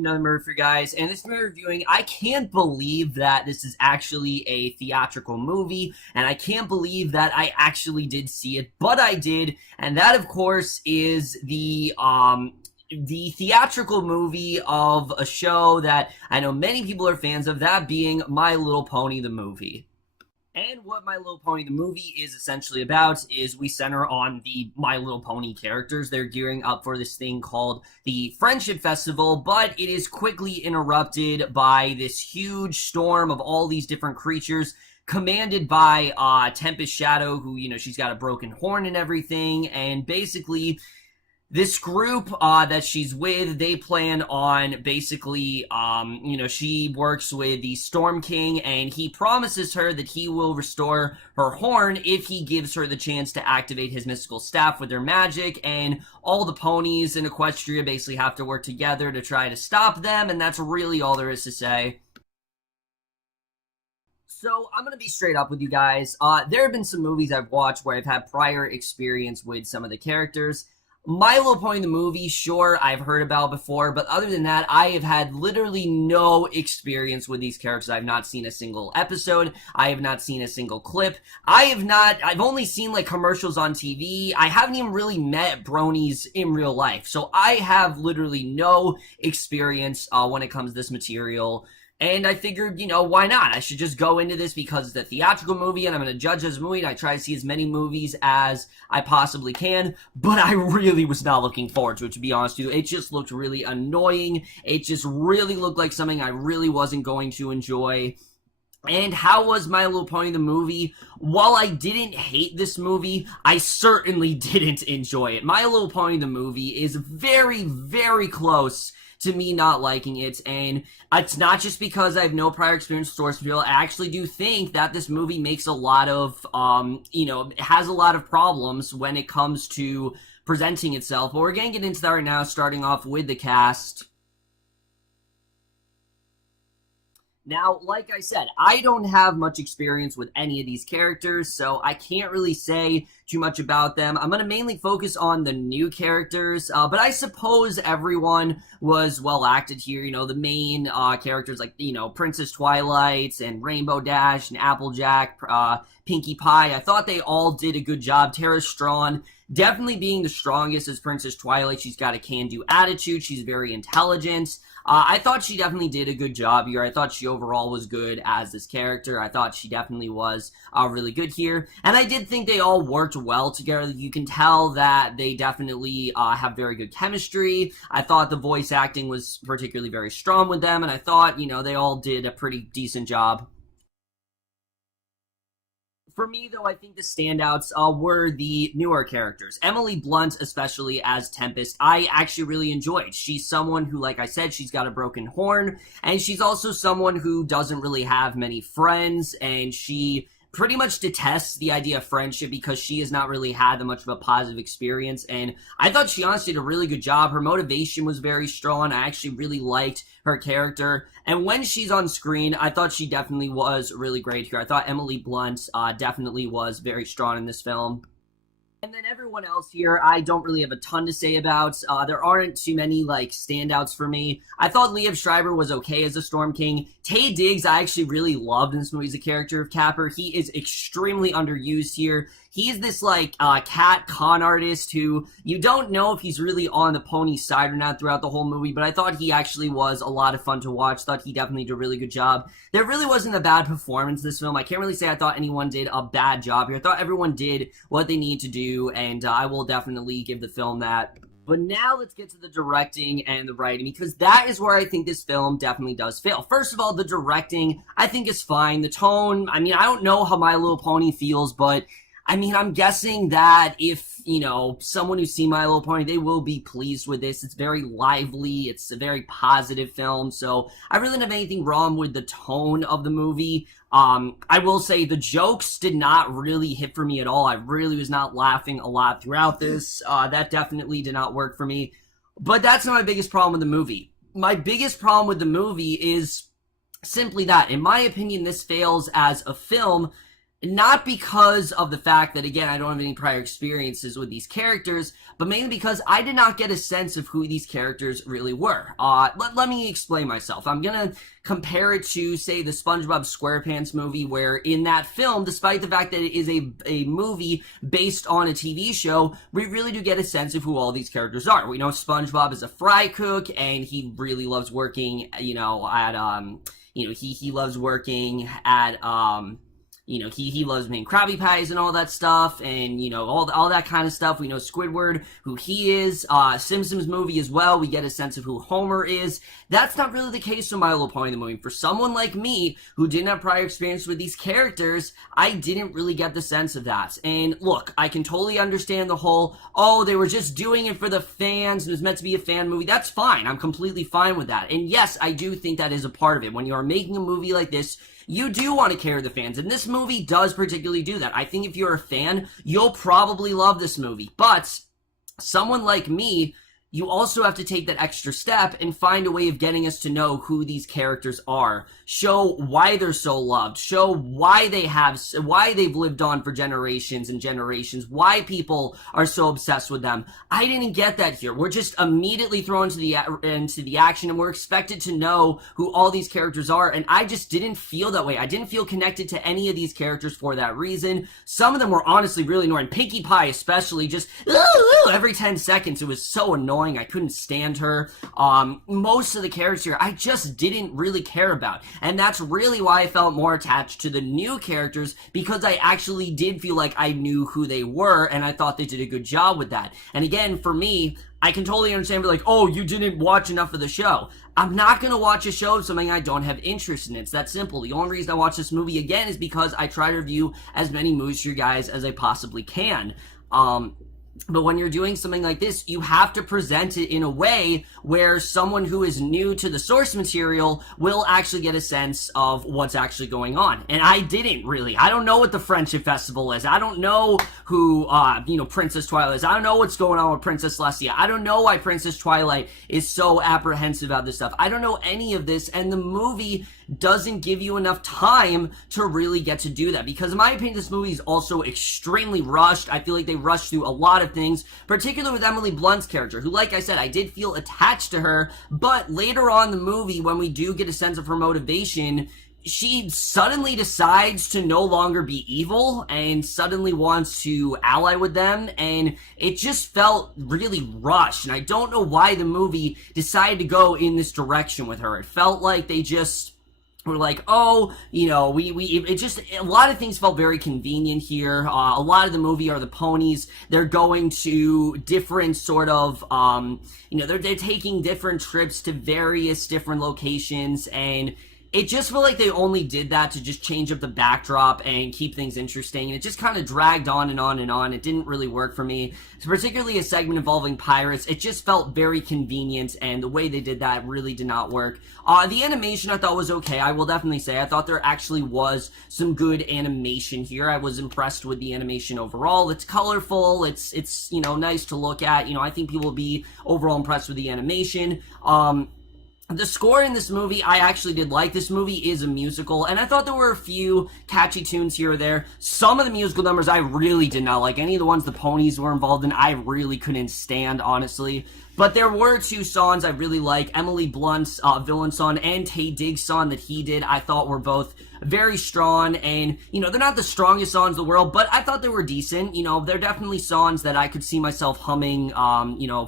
another Murder for Guys, and this movie reviewing, I can't believe that this is actually a theatrical movie, and I can't believe that I actually did see it, but I did, and that, of course, is the theatrical movie of a show that I know many people are fans of, that being My Little Pony the movie. And what My Little Pony the movie is essentially about is we center on the My Little Pony characters. They're gearing up for this thing called the Friendship Festival, but it is quickly interrupted by this huge storm of all these different creatures commanded by Tempest Shadow, who, she's got a broken horn and everything, and basically this group that she's with, they plan on basically, she works with the Storm King, and he promises her that he will restore her horn if he gives her the chance to activate his mystical staff with their magic, and all the ponies in Equestria basically have to work together to try to stop them, and that's really all there is to say. So, I'm going to be straight up with you guys. There have been some movies I've watched where I've had prior experience with some of the characters. My Little Pony the movie, sure, I've heard about before, but other than that, I have had literally no experience with these characters. I've not seen a single episode. I have not seen a single clip. I've only seen, commercials on TV. I haven't even really met bronies in real life. So I have literally no experience when it comes to this material. And I figured, why not? I should just go into this because it's a theatrical movie and I'm going to judge this movie and I try to see as many movies as I possibly can. But I really was not looking forward to it, to be honest with you. It just looked really annoying. It just really looked like something I really wasn't going to enjoy. And how was My Little Pony the movie? While I didn't hate this movie, I certainly didn't enjoy it. My Little Pony the movie is very, very close to me not liking it, and it's not just because I have no prior experience with source material. I actually do think that this movie makes a lot of, has a lot of problems when it comes to presenting itself, but we're gonna get into that right now, starting off with the cast. Now, like I said, I don't have much experience with any of these characters, so I can't really say too much about them. I'm going to mainly focus on the new characters, but I suppose everyone was well acted here. The main characters like, Princess Twilight and Rainbow Dash and Applejack, Pinkie Pie. I thought they all did a good job. Tara Strachan definitely being the strongest as Princess Twilight. She's got a can-do attitude. She's very intelligent. I thought she definitely did a good job here. I thought she overall was good as this character. I thought she definitely was really good here. And I did think they all worked well together. You can tell that they definitely have very good chemistry. I thought the voice acting was particularly very strong with them. And I thought, they all did a pretty decent job. For me, though, I think the standouts were the newer characters. Emily Blunt, especially as Tempest, I actually really enjoyed. She's someone who, like I said, she's got a broken horn, and she's also someone who doesn't really have many friends, and she pretty much detests the idea of friendship because she has not really had that much of a positive experience, and I thought she honestly did a really good job. Her motivation was very strong. I actually really liked her character, and when she's on screen, I thought she definitely was really great here. I thought Emily Blunt definitely was very strong in this film. And then everyone else here, I don't really have a ton to say about. There aren't too many, standouts for me. I thought Liev Schreiber was okay as a Storm King. Taye Diggs, I actually really loved in this movie as a character of Capper. He is extremely underused here. He's this, cat con artist who you don't know if he's really on the pony side or not throughout the whole movie, but I thought he actually was a lot of fun to watch. Thought he definitely did a really good job. There really wasn't a bad performance in this film. I can't really say I thought anyone did a bad job here. I thought everyone did what they need to do, and I will definitely give the film that. But now let's get to the directing and the writing, because that is where I think this film definitely does fail. First of all, the directing, I think, is fine. The tone, I don't know how My Little Pony feels, but I'm guessing that if, someone who's seen My Little Pony, they will be pleased with this. It's very lively. It's a very positive film. So I really don't have anything wrong with the tone of the movie. I will say the jokes did not really hit for me at all. I really was not laughing a lot throughout this. That definitely did not work for me. But that's not my biggest problem with the movie. My biggest problem with the movie is simply that, in my opinion, this fails as a film Not because of the fact that, again, I don't have any prior experiences with these characters, but mainly because I did not get a sense of who these characters really were. Let me explain myself. I'm gonna compare it to, say, the SpongeBob SquarePants movie, where in that film, despite the fact that it is a movie based on a TV show, we really do get a sense of who all these characters are. We know SpongeBob is a fry cook, and he really loves working, he loves working at, he loves making Krabby Patties and all that stuff, and, all that kind of stuff. We know Squidward, who he is. Simpsons movie as well, we get a sense of who Homer is. That's not really the case with My Little Pony the movie. For someone like me, who didn't have prior experience with these characters, I didn't really get the sense of that. And look, I can totally understand the whole, they were just doing it for the fans, and it was meant to be a fan movie. That's fine. I'm completely fine with that. And yes, I do think that is a part of it. When you are making a movie like this, you do want to carry the fans, and this movie does particularly do that. I think if you're a fan, you'll probably love this movie, but someone like me, you also have to take that extra step and find a way of getting us to know who these characters are. Show why they're so loved. Show why they've lived on for generations and generations. Why people are so obsessed with them. I didn't get that here. We're just immediately thrown into the action, and we're expected to know who all these characters are, and I just didn't feel that way. I didn't feel connected to any of these characters for that reason. Some of them were honestly really annoying. Pinkie Pie especially, just every 10 seconds. It was so annoying. I couldn't stand her. Most of the characters here, I just didn't really care about. And that's really why I felt more attached to the new characters, because I actually did feel like I knew who they were, and I thought they did a good job with that. And again, for me, I can totally understand, like, you didn't watch enough of the show. I'm not going to watch a show of something I don't have interest in. It's that simple. The only reason I watch this movie again is because I try to review as many movies for you guys as I possibly can. But when you're doing something like this, you have to present it in a way where someone who is new to the source material will actually get a sense of what's actually going on. And I didn't really. I don't know what the Friendship Festival is. I don't know who, Princess Twilight is. I don't know what's going on with Princess Celestia. I don't know why Princess Twilight is so apprehensive about this stuff. I don't know any of this, and the movie doesn't give you enough time to really get to do that, because in my opinion this movie is also extremely rushed. I feel like they rushed through a lot of things, particularly with Emily Blunt's character, who, like I said, I did feel attached to her, but later on in the movie, when we do get a sense of her motivation, she suddenly decides to no longer be evil and suddenly wants to ally with them, and it just felt really rushed, and I don't know why the movie decided to go in this direction with her. It felt like they just we're like, it just, a lot of things felt very convenient here. A lot of the movie are the ponies. They're going to different sort of, they're taking different trips to various different locations, and it just felt like they only did that to just change up the backdrop and keep things interesting, and it just kind of dragged on and on and on. It didn't really work for me. So particularly a segment involving pirates, it just felt very convenient, and the way they did that really did not work. The animation I thought was okay. I will definitely say I thought there actually was some good animation here. I was impressed with the animation overall. It's colorful. It's nice to look at. I think people will be overall impressed with the animation. The score in this movie, I actually did like. This movie is a musical, and I thought there were a few catchy tunes here or there. Some of the musical numbers I really did not like. Any of the ones the ponies were involved in, I really couldn't stand, honestly. But there were two songs I really like. Emily Blunt's villain song and Taye Diggs' song that he did, I thought were both very strong, and, they're not the strongest songs in the world, but I thought they were decent. They're definitely songs that I could see myself humming,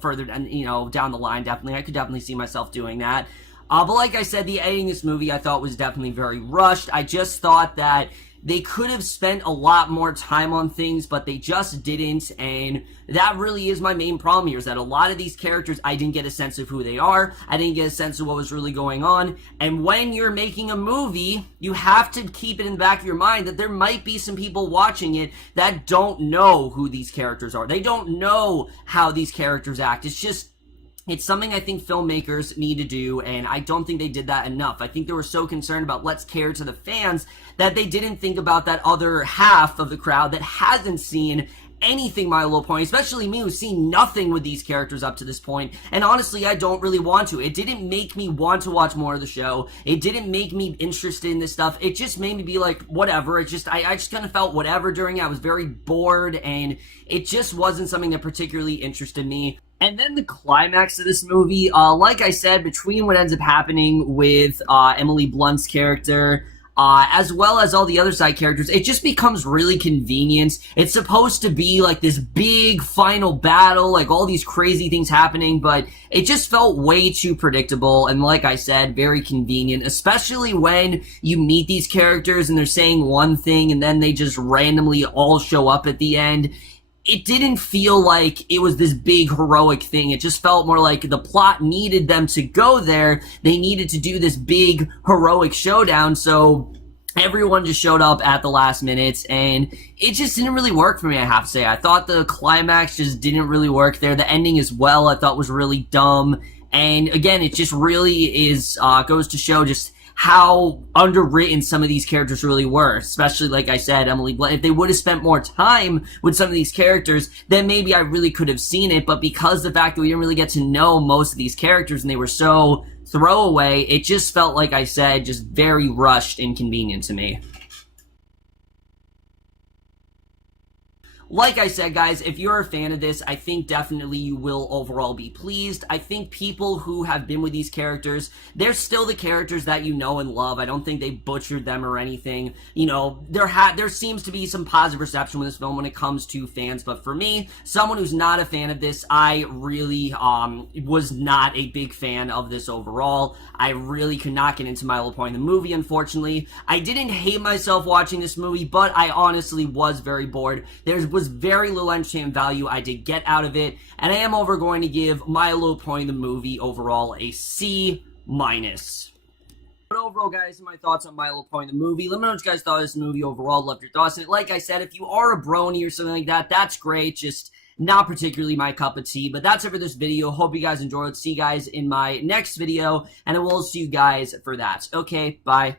further, down the line, definitely. I could definitely see myself doing that. But like I said, the editing in this movie I thought was definitely very rushed. I just thought that they could have spent a lot more time on things, but they just didn't, and that really is my main problem here, is that a lot of these characters, I didn't get a sense of who they are, I didn't get a sense of what was really going on, and when you're making a movie, you have to keep it in the back of your mind that there might be some people watching it that don't know who these characters are. They don't know how these characters act. It's something I think filmmakers need to do, and I don't think they did that enough. I think they were so concerned about let's care to the fans that they didn't think about that other half of the crowd that hasn't seen anything My Little Pony, especially me who's seen nothing with these characters up to this point, and honestly, I don't really want to. It didn't make me want to watch more of the show. It didn't make me interested in this stuff. It just made me be like, whatever. I just kind of felt whatever during it. I was very bored, and it just wasn't something that particularly interested me. And then the climax of this movie, like I said, between what ends up happening with Emily Blunt's character, as well as all the other side characters, it just becomes really convenient. It's supposed to be like this big final battle, like all these crazy things happening, but it just felt way too predictable, and like I said, very convenient, especially when you meet these characters and they're saying one thing and then they just randomly all show up at the end. It didn't feel like it was this big heroic thing. It just felt more like the plot needed them to go there. They needed to do this big heroic showdown, so everyone just showed up at the last minute, and it just didn't really work for me, I have to say. I thought the climax just didn't really work there. The ending as well, I thought was really dumb, and again, it just really is, goes to show just how underwritten some of these characters really were, especially, like I said, Emily Blunt. If they would have spent more time with some of these characters, then maybe I really could have seen it, but because the fact that we didn't really get to know most of these characters and they were so throwaway, it just felt, like I said, just very rushed and convenient to me. Like I said, guys, if you're a fan of this, I think definitely you will overall be pleased. I think people who have been with these characters, they're still the characters that you know and love. I don't think they butchered them or anything. You know, there seems to be some positive reception with this film when it comes to fans, but for me, someone who's not a fan of this, I really was not a big fan of this overall. I really could not get into My Little Pony the movie, unfortunately. I didn't hate myself watching this movie, but I honestly was very bored. There was very little entertainment value I did get out of it, and I am going to give My Little Pony the movie overall a C-. But overall, guys, my thoughts on My Little Pony the movie. Let me know what you guys thought of this movie overall. Loved your thoughts on it. Like I said, if you are a brony or something like that, that's great. Just not particularly my cup of tea. But that's it for this video. Hope you guys enjoyed. See you guys in my next video, and I will see you guys for that. Okay, bye.